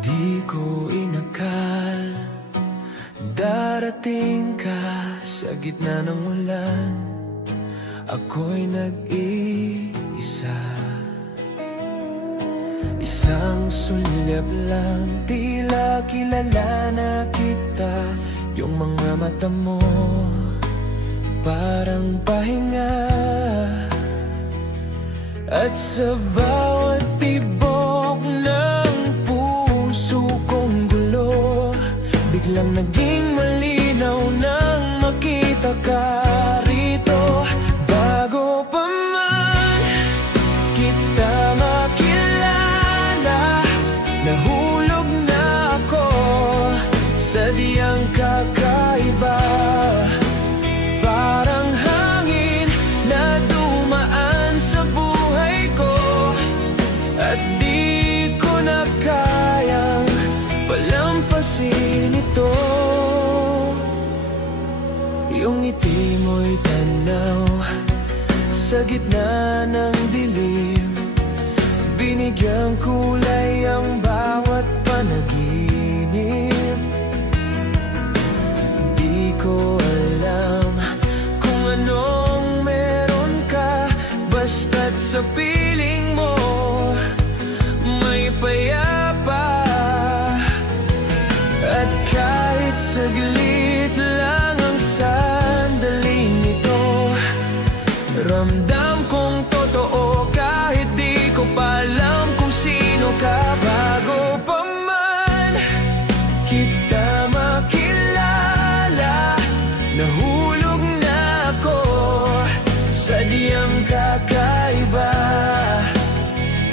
Di ko inakal darating ka sa gitna ng ulan. Ako'y nag-iisa, isang sulyap lang. Tila kilala na kita, yung mga mata mo parang pahinga. At sa bawat tibok ng puso kong gulo, biglang naging malinaw nang makita ka rito. Bago pa man kita makilala, nahulog na ako sa diyang kakaiba. Parang hangin na dumaan sa buhay ko, at di ko na kayang palampasin ito. Yung ngiti mo'y tanaw sa gitna ng dilim, binigyang kulay ang bawat panaginip. Di ko alam kung anong meron ka, basta't sa piling mo may payapa. At kahit saglit lang ang sandaling ito, ramdam kong totoo kahit di ko pa alam kung sino ka. Bago pa man kita makilala, nahulog na ako sa diyang kakaiba.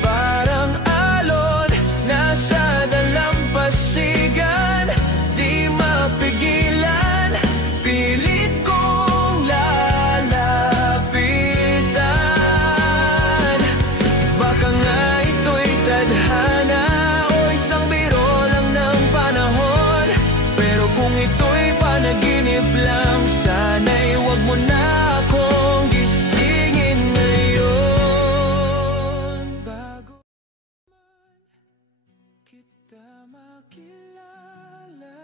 Parang alon nasa dalampasigan, di mapigilan, pilit kong lalapitan. Baka nga ito'y tadhana o isang biro lang ng panahon, pero kung ito'y panaginip lang, sana'y huwag mo na akong gisingin ngayon. Bago man kita makilala,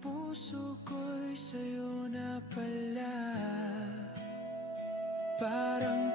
puso ko'y sa'yo na pala. Parang